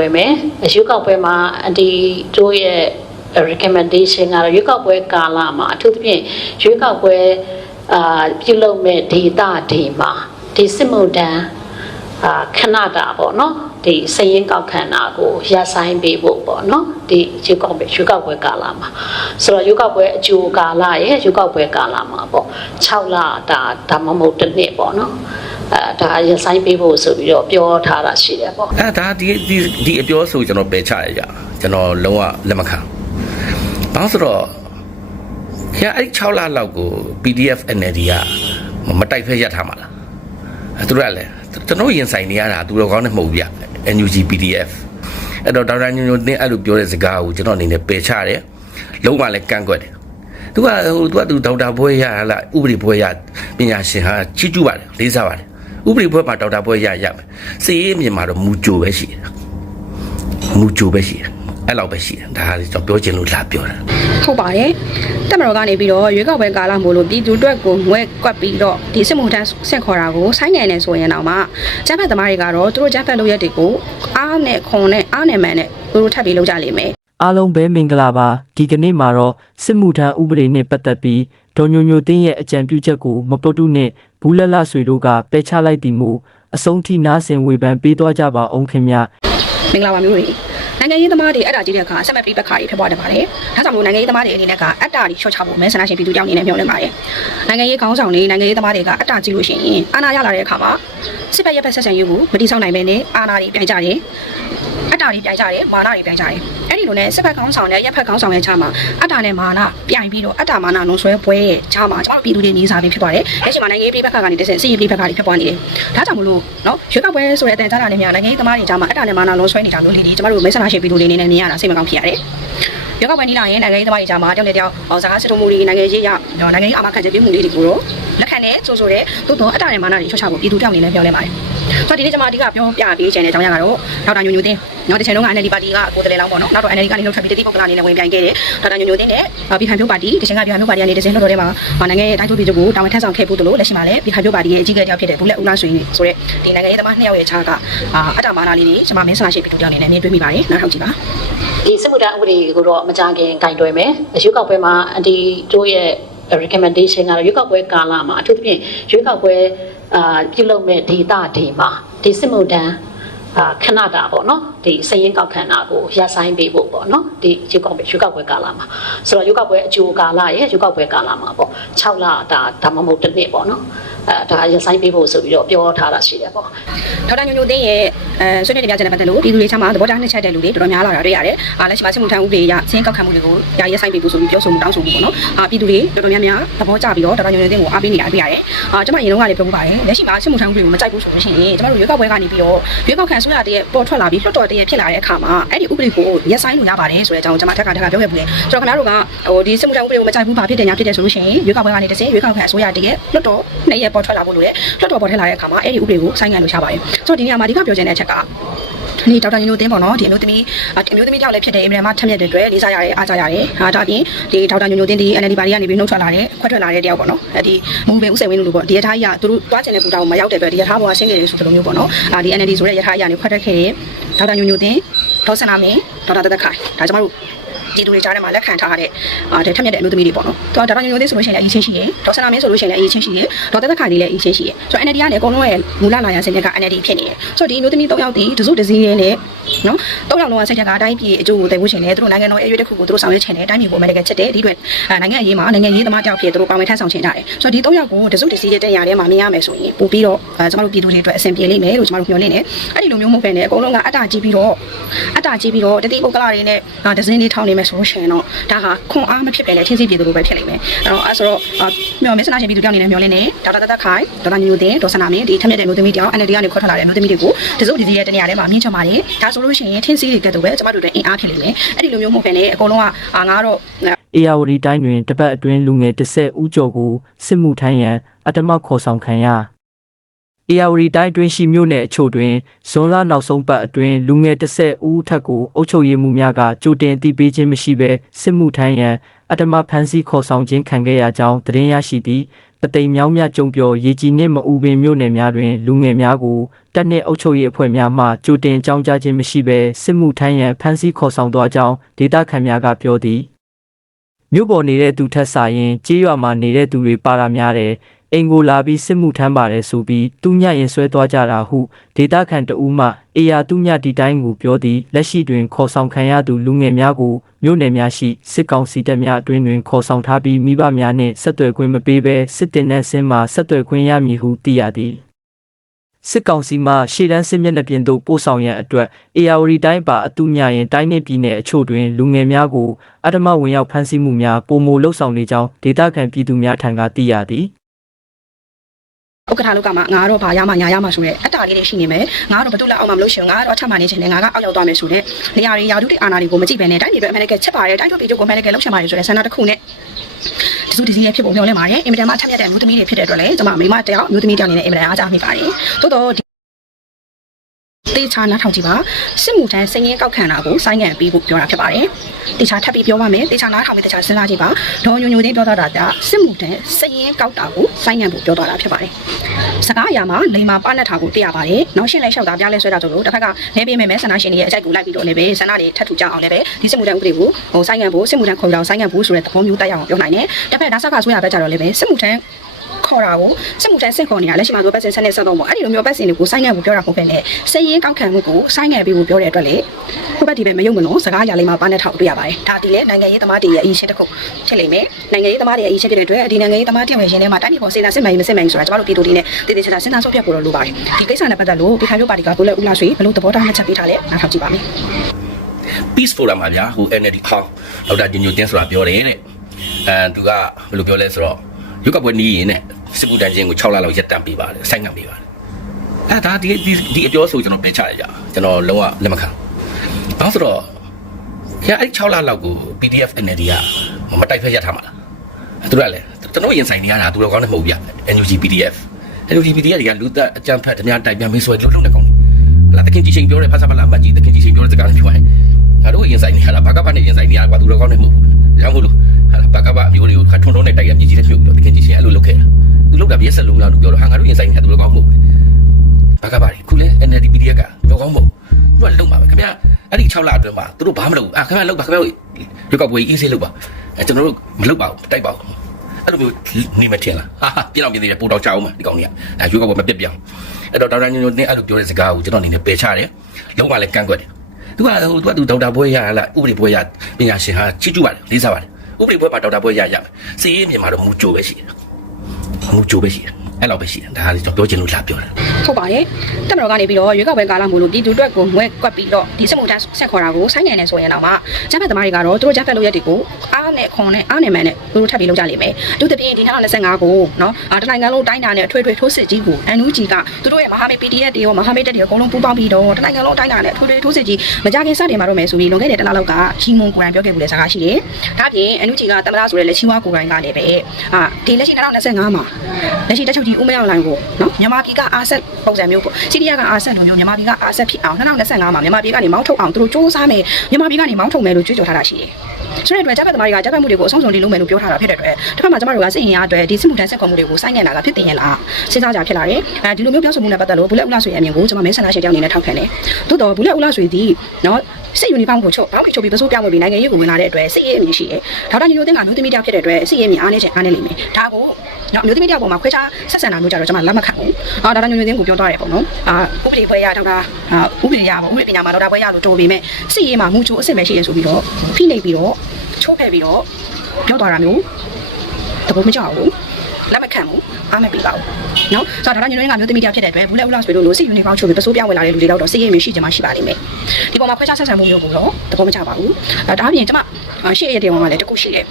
ပဲမယ်ရွေးကောက်ပွဲမှာအဒီတို့ရဲ့ recommendation ကတော့ရွေးကောက်ပွဲကာလမှာအထူးသဖြင့်ရွေးကောက်ပွဲအာပြုလုပ်မဲ့ဒေတာတွေမှာဒီစစ်မှုတန်းအာခဏတာပေါ့နော်ဒီစည်ရင်ကောက်ခံတာကိုရပ်ဆိုင်ပေးဖို့ပေါ့နော်ဒီရွေးကောက်ပွဲရွေးကောက်ပွဲကာလမှာဆိုတော့ရွေးကောက်ပွဲအကျိုးကာလရဲ့ရွေးကောက်ပွဲကာလမှာပေါ့6လတာဒါမှမဟုတ်တစ်နှစ်ပေါ့နော် အဲဒါရပ်ဆိုင်ပေးဖို့ဆိုပြီးတော့ပြောထားတာရှိတယ်ပေါ့အဲဒါဒီဒီဒီအပြောဆိုကျွန်တော်ပယ်ချရကြကျွန်တော်လုံးဝလက်မခံဘာလို့ဆိုတော့ခင်ဗျအဲ့6လလောက်ကို PDF NLD ကမတိုက်ဖက်ရက်ထားမှာလားအဲသူတို့ကလည်းကျွန်တော်ရင်ဆိုင်နေရတာသူတို့ကောင်းနေမဟုတ်ဘူးဗျ NUG PDF အဲ့တော့ဒေါက်တာညိုညိုတင်းအဲ့လိုပြောတဲ့စကားကိုကျွန်တော်အနေနဲ့ပယ်ချတယ်လုံးဝလည်းကန့်ကွက်တယ်သူကဟိုသူကသူဒေါက်တာဘွဲရဟလားဥပဒေဘွဲရပညာရှင်ဟာချီးကျူးပါတယ်လေးစားပါတယ် ဥပဒေဘွဲမှာဒေါက်တာဘွဲရရမယ်စီရေးမြင်မှာတော့မူကြိုပဲရှိတယ်မူကြိုပဲရှိတယ်အဲ့လောက်ပဲရှိတယ်ဒါကကျွန်တော်ပြောချင်လို့လာပြောတာဟုတ်ပါတယ်တက်မတော်ကနေပြီးတော့ရွေးကောက်ပွဲကာလမို့လို့ပြည်သူအတွက်ကိုငွဲကွက်ပြီးတော့ဒီစစ်မှုထမ်းဆင့်ခေါ်တာကိုဆိုင်းငံနေဆိုရင်တော့မှဂျက်ဖက်သမားတွေကတော့သူတို့ဂျက်ဖက်လုပ်ရက်တွေကိုအားနဲ့ခွန်နဲ့အားနဲ့မှန်နဲ့သူတို့ထပ်ပြီးလုပ်ကြလိမ့်မယ် အားလုံးပဲမင်္ဂလာပါဒီကနေ့မှာတော့စစ်မှုထမ်းဥပဒေနဲ့ပတ်သက်ပြီးဒေါ်ညိုညိုတင်းရဲ့အကြံပြုချက်ကိုမပုတ်တုနဲ့ဘူးလလဆွေတို့ကပယ်ချလိုက်သည်မို့အဆုံးထိနားဆင်ဝေဖန်ပေးသွားကြပါအောင်ခင်ဗျာမင်္ဂလာပါမျိုးတွေနိုင်ငံရေးသမားတွေအဲ့ဒါကြီးတဲ့အခါဆက်မဲ့ပြီးပက္ခတွေဖြစ်ပေါ်တတ်ပါတယ်။ဒါကြောင့်မို့နိုင်ငံရေးသမားတွေအနေနဲ့ကအတ္တတွေရှော့ချဖို့မဲဆန္ဒရှင်ပြည်သူကြောင့်အနေနဲ့ပြောနေပါတယ်။နိုင်ငံရေးခေါင်းဆောင်တွေနိုင်ငံရေးသမားတွေကအတ္တကြီးလို့ရှိရင်အာဏာရလာတဲ့အခါမှာစစ်ဘက်ရက်ဘက်ဆက်ဆံရေးကိုမတိဆောက်နိုင်ဘဲနဲ့အာဏာတွေပြိုင်ကြတယ်။ အတ္တတွေပြိုင်ကြတယ်မာနတွေပြိုင်ကြတယ်။အဲ့ဒီလိုနဲ့စစ်ဘက်ခေါင်းဆောင်နဲ့ရက်ဘက်ခေါင်းဆောင်ရဲ့ခြားမှာအတ္တနဲ့မာနပြိုင်ပြီးတော့အတ္တမာနလုံးဆွဲပွဲရဲ့ခြားမှာကျွန်တော်တို့ပြည်သူတွေနေစားပြီးဖြစ်သွားတယ်။လက်ရှိမှာနိုင်ငံရေးပြည်ပခါကနေတစ်ဆင့်စစ်ရေးပြည်ပခါတွေဖြစ်ပေါ်နေတယ်။ဒါကြောင့်မလို့နော်ရွေးကောက်ပွဲဆိုတဲ့အတန်ကြားတာနဲ့များနိုင်ငံရေးသမားတွေခြားမှာအတ္တနဲ့မာနလုံးဆွဲနေတာမျိုးလေးတွေကျွန်တော်တို့မဲဆန္ဒရှင်ပြည်သူတွေအနေနဲ့မြင်ရတာစိတ်မကောင်းဖြစ်ရတယ်။ရောက်ကောက်ပွဲနီးလာရင်နိုင်ငံရေးသမားတွေကြားမှာတယောက်နဲ့တယောက်ဟောစကားစစ်ထုံးမှုတွေနိုင်ငံရေးရနိုင်ငံရေးအာမခံချက်ပေးမှုလေးတွေကိုတော့လက်ခံနဲ့ဆိုဆိုတဲ့သို့တော့အတ္တနဲ့မာနတွေချွတ်ချဖို့ပြည်သူတယောက်အနေနဲ့ပြောလဲပါတယ်။ဆိုတော့ဒီနေ့ကျွန်မအဓိကပြောပြပေးချင်တဲ့အကြောင်းအရာကတော့ဒေါက်တာညိုညိုတင်းနော်တစ်ချိန်လုံးက NLD ပါတီကကိုယ်တလဲလောင်းပေါ့နော်နောက်တော့ NLD ကနေလှုပ်ထပ်ပြီးတတိပုဂ္ဂလအနေနဲ့ဝင်ပြိုင်ခဲ့တယ်ဒေါက်တာညိုညိုတင်းနဲ့ပြည်ခိုင်ဖြိုးပါတီတစ်ချိန်ကပြည်ခိုင်ဖြိုးပါတီကနေတစ်ချိန်လှုပ်တော်ထဲမှာနိုင်ငံရေးတိုင်းထိုးပြည်ချုပ်ကိုတာဝန်ထမ်းဆောင်ခဲ့ဖို့တလို့လက်ရှိမှာလည်းပြည်ခိုင်ဖြိုးပါတီရဲ့အကြီးအကဲတယောက်ဖြစ်တဲ့ဘူးလက်ဦးလားဆွေဆိုတဲ့ဒီနိုင်ငံရေးသမားနှစ်ယောက်ရဲ့ခြားကအအတ္တမာနလေးတွေကျွန်မမင်းဆန္ဒရှိပြည်သူတယောက်အနေနဲ့မြင်တွေ့မိပါတယ်နားထောင်ကြည့်ပါဒီစစ်မှုထမ်းဥပဒေကိုတော့မကြခင်ကင်တွယ်မယ်ရွေးကောက်ပွဲမှာအဒီတို့ရဲ့ recommendation ကတော့ရွေးကောက်ပွဲကာလမှာအထူးသဖြင့်ရွေးကောက်ပွဲအာပြုလုပ်မဲ့ဒေတာတွေမှာဒီစစ်မှုထမ်း အာခဏတာပေါ့နော်ဒီစည်ရင်ကောက်ခံတာကိုရပ်ဆိုင်ပေးဖို့ပေါ့နော်ဒီရွေးကောက်ပွဲရွေးကောက်ပွဲကာလမှာဆိုတော့ရွေးကောက်ပွဲအကျိုးကာလရဲ့ရွေးကောက်ပွဲကာလမှာပေါ့6လတာဒါမှမဟုတ်တစ်နှစ်ပေါ့နော်အဲ ဒါရပ်ဆိုင်ပေးဖို့ဆိုပြီးတော့ပြောထားတာရှိတယ်ပေါ့ဒေါက်တာညိုညိုသိန်းရဲ့အဲဆွေးနွေးတင်ပြချက်နဲ့ပတ်သက်လို့ပြည်သူတွေချမ်းမှာသဘောထားနှစ်ချက်တဲ့လူတွေတော်တော်များလာတာတွေ့ရတယ်။အားလက်ရှိမှာစစ်မှုထမ်းဥပဒေအရစင်းကောက်ခံမှုတွေကိုယာရဲဆိုင်ပေးဖို့ဆိုပြီးပြောဆိုမှုတောင်းဆိုမှုပေါ့နော်။အာပြည်သူတွေတော်တော်များများသဘောကျပြီးတော့ဒေါက်တာညိုညိုသိန်းကိုအားပေးနေတာတွေ့ရတယ်။အာကျွန်မအရင်တော့ကလည်းပြောပြပါတယ်။လက်ရှိမှာစစ်မှုထမ်းဥပဒေကိုမကြိုက်ဘူးဆိုလို့ရှိရင်ကျွန်တော်တို့ရွေးကောက်ပွဲကနေပြီးတော့ရွေးကောက်ခံဆိုရတဲ့ပေါ်ထွက်လာပြီးလွှတ်တော်တည်းဖြစ်လာတဲ့အခါမှာအဲ့ဒီဥပဒေကိုရက်ဆိုင်လို့ရပါတယ်ဆိုတဲ့အကြောင်းကျွန်မထက်ကထက်ကပြောခဲ့ပူတယ်။ဆိုတော့ခင်ဗျားတို့ကဟိုဒီစစ်မှုထမ်းဥပဒေကိုမကြိုက်ဘူးဘာဖြစ်တယ်ညာဖြစ်တယ်ဆိုလို့ရှိရင်ရွေးကောက်ပွဲကနေတစ်စင်းရွေးကောက်ခံဆိုရတဲ့လွှတ်တော်နှစ်ရက်ပေါ်ထွက်လာဖို့လိုတယ်။လွှတ်တော်ပေါ်ထွက်လာတဲ့အခါမှာအဲ့ဒီဥပဒေကိုဆိုင်ငံလို့ရပါတယ်။ဆိုတော့ဒီနေရာမှာအဓိကပြောချင်တဲ့အချက်ကဒီဒေါက်တာညိုညိုတင်းပေါ့နော်ဒီအမျိုးသမီးအမျိုးသမီးကြောင့်လည်းဖြစ်တယ်အင်မတန်မှထက်မြက်တဲ့အတွက်လေးစားရတယ်အားကြရတယ်ဟာဒါပြင်ဒီဒေါက်တာညိုညိုတင်းဒီ NLD ပါတီကနေပြီးနှုတ်ထွက်လာတဲ့ခွက်ထွက်လာတဲ့တယောက်ပေါ့နော်အဲဒီမူပင်ဥစိန်ဝင်းတို့လိုပေါ့ဒီရထားကြီးကသူတို့တွားချင်တဲ့ပူတာကိုမရောက်တဲ့အတွက်ဒီရထားပေါ်ကဆင်းနေတယ်ဆိုတဲ့လိုမျိုးပေါ့နော်အာဒီ NLD ဆိုတဲ့ရထားကြီးကနေခွက်ထွက်ခဲ့တဲ့ဒေါက်တာညိုညိုတင်းဒေါက်ဆန္ဒမင်းဒေါက်တာတသက်ခိုင်ဒါကျမတို့ ဒီလူတွေကြားထဲမှာလက်ခံထားရတဲ့အာတဲ့ထက်မြက်တဲ့အမျိုးသမီးတွေပေါ့နော်။သူကဒေါက်တာညိုညိုသိဆိုလို့ရှိရင်လည်းအရေးချင်းရှိရယ်။ဒေါက်ဆနာမင်းဆိုလို့ရှိရင်လည်းအရေးချင်းရှိရယ်။ဒေါက်တာသက်ခိုင်လေးလည်းအရေးချင်းရှိရယ်။ဆိုတော့ NLD ကလည်းအကုန်လုံးရဲ့မူလလာရစင်တဲ့က NLD ဖြစ်နေတယ်။ဆိုတော့ဒီအမျိုးသမီး၃ယောက်ဒီတစုတစည်းရင်းနဲ့နော်၃ယောက်လုံးကစိတ်ချက်ကအတိုင်းပြည်အကျိုးကိုတည်ဖို့ရှင်တယ်သူတို့နိုင်ငံတော်ရဲ့အရွေးတစ်ခုကိုသူတို့ဆောင်ရွက်ချင်တယ်အတိုင်းပြည်ကိုအမေရိကန်ချစ်တယ်ဒီအတွက်နိုင်ငံအရေးမှာနိုင်ငံရေးသမားတယောက်ဖြစ်သူတို့ပါဝင်ထမ်းဆောင်ချင်ကြတယ်ဆိုတော့ဒီ၃ယောက်ကိုတစုတစည်းတဲ့နေရာထဲမှာမြင်ရမယ်ဆိုရင်ပို့ပြီးတော့ကျွန်တော်တို့ပြည်သူတွေအတွက်အဆင်ပြေလိမ့်မယ်လို့ကျွန်တော်တို့မျှော်လင့်တယ်အဲ့ဒီလိုမျိုးမဟုတ်ပဲねအကုန်လုံးကအတ္တကြီးပြီးတော့အတ္တကြီးပြီးတော့တတိပုဂ္ဂလတွေနဲ့ဒဇင်းလေးထောင်းနေမယ်ဆိုလို့ရှိရင်တော့ဒါဟာခွန်အားမဖြစ်ပဲလေချင်းစီပြည်သူလိုပဲဖြစ်လိမ့်မယ်အဲ့တော့အဲဆိုတော့မျှော်မင်းစနာရှင်ပြည်သူတယောက်အနေနဲ့မျှော်လင့်နေဒေါက်တာတသက်ခိုင်ဒေါက်တာညိုတင်ဒေါ်စနာမင်းဒီထက်မြက်တဲ့မျိုးသမီးတယောက် NLD ကနေခေါ်ထွက်လာတဲ့မျိုးသမီးတွေကိုတစုတစည်းရဲ့တနေရာထဲမှာမြင့်ချပါတယ်ဒါဆိုလို့ရှိရင်ထင်းစီတွေကတူပဲကျမတို့တို့အင်အားဖြစ်လိမ့်မယ်အဲ့ဒီလိုမျိုးမဟုတ်ပဲねအကုန်လုံးကအာငါတော့အေယာဝတီတိုင်းတွင်တပတ်အတွင်းလူငယ်30ဦးကျော်ကိုစစ်မှုထမ်းရန်အတ္တမခေါ်ဆောင်ခံရအေယာဝတီတိုင်းတွင်ရှိမြို့နယ်အချို့တွင်ဇွန်လနောက်ဆုံးပတ်အတွင်းလူငယ်30ဦးထက်ကိုအုပ်ချုပ်ရေးမှူးများကကြိုတင်အသိပေးခြင်းမရှိဘဲစစ်မှုထမ်းရန်အတ္တမဖမ်းဆီးခေါ်ဆောင်ခြင်းခံခဲ့ရကြောင်းသတင်းရရှိပြီး ပသိမ်မြောင်းမြကျုံပြော်ရေကြီးနှင့်မအူပင်မြို့နယ်များတွင် လူငယ်များကိုတပ်နှင့်အုပ်ချုပ်ရေးအဖွဲ့များမှကြိုတင်အကြောင်းကြားခြင်းမရှိဘဲစစ်မှုထမ်းရန်ဖမ်းဆီးခေါ်ဆောင်သွားကြောင်းဒေသခံများကပြောသည်မြို့ပေါ်နေတဲ့သူထက်စာရင်ကြေးရွာမှာနေတဲ့သူတွေပါတာများတယ် အိမ်ကိုလာပြီးစစ်မှုထမ်းပါတယ်ဆိုပြီးသူညရင်ဆွဲသွားကြတာဟုဒေသခံတဦးမှအေယာသူညဒီတိုင်းကိုပြောသည်လက်ရှိတွင်ခေါ်ဆောင်ခံရသူလူငယ်များကိုမြို့နယ်များရှိစစ်ကောင်စီတပ်များအတွင်းတွင်ခေါ်ဆောင်ထားပြီးမိဘများနှင့်ဆက်သွယ်ခွင့်မပေးဘဲစစ်တင်တဲ့ဆင်းမှာဆက်သွယ်ခွင့်ရမည်ဟုသိရသည်စစ်ကောင်စီမှရှေ့တန်းစစ်မျက်နှာပြင်သို့ပို့ဆောင်ရန်အတွက် ARD တိုင်းပါအတူညရင်တိုင်းနှင့်ပြည်နယ်အချို့တွင်လူငယ်များကိုအဓမ္မဝင်ရောက်ဖမ်းဆီးမှုများပုံမလှုပ်ဆောင်နေကြောင်းဒေသခံပြည်သူများထံကသိရသည် ဥက္ကဋ္ဌလောက်ကမှငါတော့ဘာရမှညာရမှဆိုတဲ့အတ္တလေးတွေရှိနေမယ်ငါတော့ဘသူ့လက်အောက်မှာမလို့ရှင်ငါတော့အထက်မှာနေချင်တယ်ငါကအောက်ရောက်သွားမယ်ဆိုတဲ့နေရာတွေယာတုတိအာနာတွေကိုမကြည့်ဘဲနဲ့တိုင်းပြည်ပဲအမှန်တကယ်ချက်ပါတယ်တိုင်းပြည်ပြည်ချုပ်ကိုအမှန်တကယ်လှုပ်ရှားပါတယ်ဆိုတဲ့ဆန္ဒတစ်ခုနဲ့ဒီစုဒီစီရဲ့ဖြစ်ပုံပြောလဲပါတယ်အင်မတန်မှထက်မြက်တဲ့မျိုးသမီးတွေဖြစ်တဲ့အတွက်လည်းကျွန်မမိမတယောက်မျိုးသမီးတယောက်အနေနဲ့အင်မတန်အားကြမိပါတယ်သို့တော့ဒီ တေချာနားထောင်ကြည့်ပါစစ်မှုထမ်းစည်ရင်ကောက်ခံတာကိုစိုင်းငံပြီးဖို့ပြောတာဖြစ်ပါတယ်တေချာထပ်ပြီးပြောပါမယ်တေချာနားထောင်ပြီးတေချာစဉ်းစားကြည့်ပါဒေါ်ညိုညိုသိန်းပြောတော့တာကစစ်မှုထမ်းစည်ရင်ကောက်တာကိုစိုင်းငံဖို့ပြောတော့တာဖြစ်ပါတယ်စကားအရာမှာလိန်မာပနတ်ထားကိုသိရပါတယ်။နောက်ရှင်းလဲလျှောက်တာပြလဲဆွဲတာဆိုလို့တစ်ဖက်ကလဲပေးမယ်မဲဆန္ဒရှင်တွေရဲ့အကြိုက်ကိုလိုက်ပြီးတော့လည်းပဲဆန္ဒတွေထပ်ထူကြအောင်လည်းပဲဒီစစ်မှုထမ်းဥပဒေကိုဟိုဆိုင်ငံဖို့စစ်မှုထမ်းခေါ်ကြောင်ဆိုင်ငံဖို့ဆိုတဲ့သဘောမျိုးတက်ရအောင်ပြောနိုင်တယ်။တစ်ဖက်ဒါဆက်ကဆွဲရဘက်ကြတော့လည်းပဲစစ်မှုထမ်း ခေါ်တာကိုစစ်မှုထမ်းစစ်ခေါ်နေတာလက်ရှိမှာဆိုပတ်စင်ဆက်နေဆက်တော့ပေါ့အဲ့ဒီလိုမျိုးပတ်စင်တွေကိုဆိုင်ငံကိုပြောတာဟုတ်ပဲလေစည်ရင်ကောက်ခံမှုကိုဆိုင်ငံပြီးကိုပြောတဲ့အတွက်လေခုဘက်ဒီပဲမယုံမလို့စကားအရာလေးမှာပနတ်ထားကိုတွေ့ရပါတယ်ဒါဒီလေနိုင်ငံရေးသမားတွေရဲ့အရင်ရှင်းတစ်ခုဖြစ်လိမ့်မယ်နိုင်ငံရေးသမားတွေရဲ့အရင်ရှင်းဖြစ်တဲ့အတွက်ဒီနိုင်ငံရေးသမားတယောက်ရဲ့ရှင်ထဲမှာတိုင်းပြည်ပေါ်စေနာစစ်မှန်ရေးမစစ်မှန်ရေးဆိုတာကျမတို့ပြည်သူတွေနဲ့တည်တည်ချာချာစဉ်းစားဆုံးဖြတ်ဖို့တော့လိုပါတယ်ဒီကိစ္စနဲ့ပတ်သက်လို့ပြည်ခိုင်မျိုးပါတီကကိုလည်းဦးလာရွှေဘယ်လိုသဘောထားမှတ်ချက်ပေးထားလဲနားထောင်ကြည့်ပါမယ် peace forum မှာဗျာဟို NLD ဟောင်းဒေါက်တာညညတင်းဆိုတာပြောတယ်တဲ့အဲသူကဘယ်လိုပြောလဲဆိုတော့ ရုပ်ကပွဲနီးရင်နဲ့စစ်ကူတန်းချင်းကို6လလောက်ရက်တန့်ပေးပါတယ်စိုက်ငံပေးပါတယ်အဲဒါဒီဒီဒီအပြောဆိုကျွန်တော်ပြန်ချရကြကျွန်တော်လုံးဝလက်မခံဘာလို့ဆိုတော့ခင်ဗျအဲ့6လလောက်ကို PDF NLD ကမတိုက်ဖက်ရက်ထားမှာလားသူတို့ကလည်းကျွန်တော်ရင်ဆိုင်နေရတာသူတို့ကောင်းနေမဟုတ်ဗျ NUG PDF NUG PDF တွေကလူသက်အကြံဖက်ဓမြတိုက်ပြန်မင်းဆွဲလုံးလုံးနေကောင်းတယ်ဟလာတခင်ကြီးချင်းပြောတယ်ဖတ်စာပလာမကြီးတခင်ကြီးချင်းပြောတဲ့စကားနဲ့ပြောရင်ငါတို့ရင်ဆိုင်နေရတာဘာကဘာနဲ့ရင်ဆိုင်နေရတာကွာသူတို့ကောင်းနေမဟုတ်ဘူးဒါကြောင့်မို့လို့ ဟာဘာကဘာအမျိုးတွေကိုခါထွန်းထွန်းနဲ့တိုက်ရမြကြီးတဲ့မြုပ်ပြီးတော့တခင်ကြီးချင်းအဲ့လိုလုပ်ခဲ့တာသူလုပ်တာပြည့်စက်လုံးလားလို့ပြောတော့ဟာငါတို့ရင်ဆိုင်နေတာသူတို့ကောင်းမဟုတ်ဘူးဘာကဘာတွေခုလဲ NLD PDF ကတော့ကောင်းမဟုတ်သူကလုံပါပဲခင်ဗျာအဲ့ဒီ6လအတွင်းမှာသူတို့ဘာမှမလုပ်ဘူးအာခင်ဗျာလုပ်ပါခင်ဗျာရွက်ကပွေးအေးဆေးလုပ်ပါအဲကျွန်တော်တို့မလုပ်ပါဘူးတိုက်ပါဘူးအဲ့လိုမျိုးနေမထင်လားဟာပြင်းအောင်ပြင်းသေးတယ်ပိုတော့ကြောက်အောင်ဒီကောင်ကြီးကအဲရွက်ကပွေးမပြက်ပြောင်းအဲ့တော့ဒေါက်တာညိုညိုတင်းအဲ့လိုပြောတဲ့စကားကိုကျွန်တော်အနေနဲ့ပယ်ချတယ်လုံးဝလည်းကန့်ကွက်တယ်သူကဟိုသူကသူဒေါက်တာဘွဲရလားဥပဒေဘွဲရပညာရှင်ဟာချစ်ကျူပါတယ်လေးစားပါတယ် ဥပဒေဘွဲမှာဒေါက်တာဘွဲရရမယ်စီးရေးမြန်မာတော့မူကြိုပဲရှိတယ်မူကြိုပဲရှိတယ် အဲ့လောက်ပဲရှိတယ်ဒါကလေကျွန်တော်ပြောချင်လို့လာပြောတာဟုတ်ပါတယ်တက်မတော်ကနေပြီးတော့ရွေးကောက်ပွဲကာလမို့လို့ပြည်သူအတွက်ကိုငွဲကွက်ပြီးတော့ဒီစစ်မှုထမ်းဆက်ခေါ်တာကိုဆိုင်းငံနေဆိုရင်တော့မှဂျက်ဖက်သမားတွေကတော့သူတို့ဂျက်ဖက်လုပ်ရက်တွေကိုအားနဲ့ခွန်နဲ့အားနဲ့မှန်နဲ့သူတို့ထပ်ပြီးလုပ်ကြလိမ့်မယ်အထူးသဖြင့်ဒီ2025ကိုနော်အာတနိုင်ငံလုံးတိုင်းတာနဲ့အထွေထွေထိုးစစ်ကြီးကို NUG ကသူတို့ရဲ့မဟာမိတ် PDF တွေရောမဟာမိတ်တပ်တွေရောအကုန်လုံးပူးပေါင်းပြီးတော့တနိုင်ငံလုံးတိုင်းတာနဲ့အထွေထွေထိုးစစ်ကြီးမကြခင်စတင်မှာတော့မယ်ဆိုပြီးလွန်ခဲ့တဲ့တစ်လလောက်ကဟီမွန်ကိုရိုင်းပြောခဲ့ဘူးလေစကားရှိတယ်ဒါပြင် NUG ကသမ္မတဆိုတဲ့လက်ချီဝါကိုရိုင်းကလည်းပဲအာဒီလက်ရှိ2025မှာလက်ရှိတက်ချုပ်ကြီးဦးမရောက်လိုင်ကိုနော်မြန်မာပြည်ကအာဆက်ပုံစံမျိုးပေါ့စီးရီးယားကအာဆက်လိုမျိုးမြန်မာပြည်ကအာဆက်ဖြစ်အောင်2025မှာမြန်မာပြည်ကနေမောင်းထုတ်အောင်သူတို့စ조사မယ်မြန်မာပြည်ကနေမောင်းထုတ်မယ်လို့ကြွေးကြော်ထားတာရှိတယ် ဆိုတဲ့အတွက်ဂျပန်သမားတွေကဂျပန်မှုတွေကိုအဆုံးစုံလေးလုံးမယ်လို့ပြောထားတာဖြစ်တဲ့အတွက်တစ်ဖက်မှာကျမတို့ကစစ်ရင်ရအတွက်ဒီစစ်မှုထမ်းဆက်ခွန်မှုတွေကိုစိုင်းငံတာကဖြစ်တင်ရလားစဉ်းစားကြဖြစ်လာတယ်အဲဒီလိုမျိုးပြောဆိုမှုနဲ့ပတ်သက်လို့ဘူးလက်ဦးလာဆွေအမြင်ကိုကျွန်မမဲဆန္ဒရှင်တယောက်အနေနဲ့ထောက်ခံတယ်သို့တော့ဘူးလက်ဦးလာဆွေဒီနော်စစ်ယူနီဖောင်းကိုချုပ်ဘောင်းချုပ်ပြီးပစိုးပြောင်းဝင်ပြီးနိုင်ငံရေးကိုဝင်လာတဲ့အတွက်စစ်ရေးအမြင်ရှိတယ်ဒေါက်တာညိုညိုတင်ကမျိုးသမီးတယောက်ဖြစ်တဲ့အတွက်စစ်ရေးအမြင်အားနည်းချက်အားနည်းလိမ့်မယ်ဒါကိုနော်မျိုးသမီးတယောက်ပေါ်မှာခွဲခြားဆက်ဆံတာမျိုးကြတော့ကျွန်မလက်မခံဘူးအော်ဒေါက်တာညိုညိုတင်ကိုပြောသွားတယ်ပေါ့နော်အာဥပဒေဖွဲ့ရဒေါက်တာအာဥပဒေရပါဥပဒေပညာမှာဒေါက်တာဖွဲ့ရလို့တိုးပေမဲ့စစ်ရေးမှာမူချိုအစ်စ်ပဲရှိတယ်ဆိုပြီးတော့ဖိနှိပ်ပြီးတော့ ချိုးဖဲ့ပြီးတော့ပြောသွားတာမျိုးတဘောမကြောက်ဘူး လက်မခံဘူးအားမပေးပါဘူးနော်ဆိုတော့ဒါကညနေကမျိုးသမီးတယောက်ဖြစ်တဲ့အတွက်ဘူးလက်ဦးလောက်ဆိုလို့လို့စစ်ယူနီဖောင်းချိုးပြီးပစိုးပြောင်းဝင်လာတဲ့လူတွေတော့စစ်ရေးမျိုးရှိကြမှာရှိပါလိမ့်မယ်ဒီပေါ်မှာခွဲခြားဆက်ဆံမှုမျိုးကိုတော့တဘောမကြပါဘူးဒါအပြင်ကျမရှေ့ရတဲ့ပေါ်မှာလည်းတခုရှိတယ်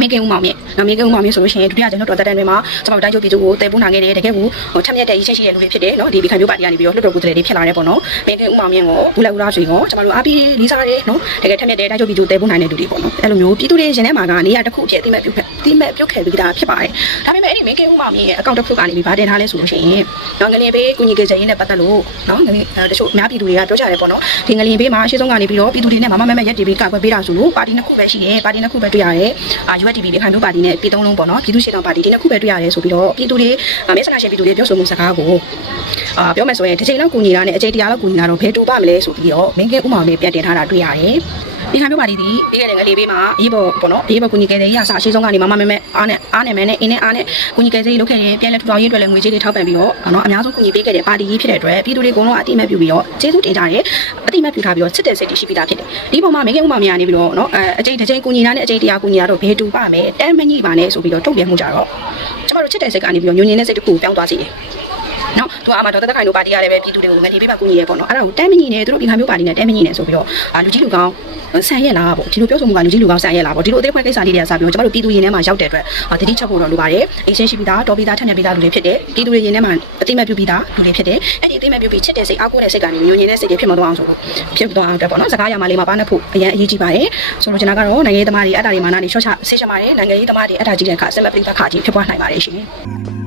မိခင်ဦးမောင်မြင့်နော်မိခင်ဦးမောင်မြင့်ဆိုလို့ရှိရင်ဒုတိယကျွန်တော်တော်တက်တဲ့တွင်မှာကျွန်တော်တိုင်းချုပ်ပြည်သူကိုတည်ပိုးနာခဲ့တယ်တကယ်ကိုထက်မြက်တဲ့ရည်ချက်ရှိတဲ့လူတွေဖြစ်တယ်နော်ဒီဘီခံမျိုးပါတီကနေပြီးတော့လွတ်တော်ကိုယ်စားလှယ်တွေဖြစ်လာတဲ့ပေါ့နော်မိခင်ဦးမောင်မြင့်ကိုဘူးလက်ဦးလားဆိုရင်ကိုကျွန်တော်တို့အားပြီးလေးစားတယ်နော်တကယ်ထက်မြက်တဲ့တိုင်းချုပ်ပြည်သူတည်ပိုးနိုင်တဲ့လူတွေပေါ့နော်အဲ့လိုမျိုးပြည်သူတွေရင်ထဲမှာကနေရာတစ်ခုအဖြစ်အတိမဲ့ပြုတ်တိမဲ့ပြုတ်ခဲ့ပြီးတာဖြစ်ပါတယ်ဒါပေမဲ့အဲ့ဒီမိခင်ဦးမောင်မြင့်ရဲ့အကောင့်တစ်ခုကနေပြီးဗာတင်ထားလဲဆိုလို့ရှိရင်နော်ငလျင်ဘေးကုညီကေချင်နဲ့ပတ်သက်လို့နော်ငလျင်တချို့အများပြည်သူတွေကပြောကြတယ်ပေါ့နော်ဒီငလျင်ဘေးမှာအရှိဆုံးကနေပြီးတော့ပြည်သူတွေနဲ့မမမမရက်တီပြီးကာကွယ်ပေးတာဆိုလို့ပါတီနှစ်ခုပဲရှိတယ်ပါတီနှစ်ခုပဲတွေ့ရတယ်အာ URTV ဒီခိုင်မျိုးပါတီနဲ့ပြည်သုံးလုံးပေါ့နော်ပြည်သူ့ရှေ့တော်ပါတီဒီနှစ်ခုပဲတွေ့ရတယ်ဆိုပြီးတော့ပြည်သူတွေမဲဆန္ဒရှင်ပြည်သူတွေပြောဆိုမှုစကားကိုအာပြောမယ်ဆိုရင်တစ်ချိန်လောက်ကူညီတာနဲ့အချိန်တရာလောက်ကူညီတာတော့ဘယ်တူပါမလဲဆိုပြီးတော့မင်းကဲဥမာမေပြန်တင်ထားတာတွေ့ရတယ် ဒီခိုင်မျိုးပါတီဒီပြီးခဲ့တဲ့ငလေးပေးမှာအေးဘောပေါ့နော်အေးဘောကူညီခဲ့တဲ့ရအစားအရှိဆုံးကနေမမမဲမဲအားနဲ့အားနဲ့မဲနဲ့အင်းနဲ့အားနဲ့ကူညီခဲ့တဲ့လုပ်ခဲ့တဲ့ပြန်လဲထူထောင်ရေးအတွက်လည်းငွေကြေးတွေထောက်ပံ့ပြီးတော့နော်အများဆုံးကူညီပေးခဲ့တဲ့ပါတီကြီးဖြစ်တဲ့အတွက်ပြည်သူတွေအကုန်လုံးအတိအမှတ်ပြုပြီးတော့ကျေးဇူးတင်ကြတယ်အတိအမှတ်ပြုထားပြီးတော့ချစ်တဲ့စိတ်တွေရှိပြီးသားဖြစ်တယ်ဒီပုံမှာမင်းကဲဥမာမေကနေပြီးတော့နော်အဲအချိန်တစ်ချိန်ကူညီတာနဲ့အချိန်တရာကူညီတာတော့ဘယ်တူပါမယ်တမ်းမညိပါနဲ့ဆိုပြီးတော့ထုတ်ပြန်မှုကြတော့ကျမတို့ချစ်တဲ့စိတ်ကနေပြီးတော့ညဉ့်ညင်တဲ့စိတ်တစ်ခုကိုပြောင်းသွားစေတယ် နော်သူကအမတော်တက်ခိုင်တို့ပါတီရတယ်ပဲပြည်သူတွေကိုငတိပေးပါကူညီရဲပေါ့နော်အဲ့ဒါကိုတမ်းမညိနဲ့သူတို့ဒီခါမျိုးပါတီနဲ့တမ်းမညိနဲ့ဆိုပြီးတော့အာလူကြီးလူကောင်းဆန်ရက်လားပေါ့ဒီလိုပြောဆိုမှုကလူကြီးလူကောင်းဆန်ရက်လားပေါ့ဒီလိုအသေးခွဲကိစ္စလေးတွေကစပြီးတော့ကျမတို့ပြည်သူရင်ထဲမှာရောက်တဲ့အတွက်တတိချက်ဖို့တော့လိုပါတယ်အိမ်ရှင်းရှိပြီးသားတော်ပြီးသားထက်မြက်ပြီးသားလူတွေဖြစ်တယ်ပြည်သူတွေရင်ထဲမှာအသိမဲ့ပြုပြီးသားလူတွေဖြစ်တယ်အဲ့ဒီအသိမဲ့ပြုပြီးချစ်တဲ့စိတ်အားကိုးတဲ့စိတ်ကနေညဉ့်ညင်တဲ့စိတ်တွေဖြစ်မသွားအောင်ဆိုလို့ဖြစ်သွားအောင်အတွက်ပေါ့နော်စကားရမှာလေးမှာပါနေဖို့အရင်အရေးကြီးပါတယ်ဆိုတော့ကျွန်တော်ကတော့နိုင်ငံရေးသမားတွေအတားတွေမာနာတွေရှော့ချဆေးချပါတယ်နိုင်ငံရေးသမားတွေအတားကြီးတဲ့အခါဆက်လက်ပြသခါကြီးဖြစ်ပွားနိုင်ပါတယ်ရှင်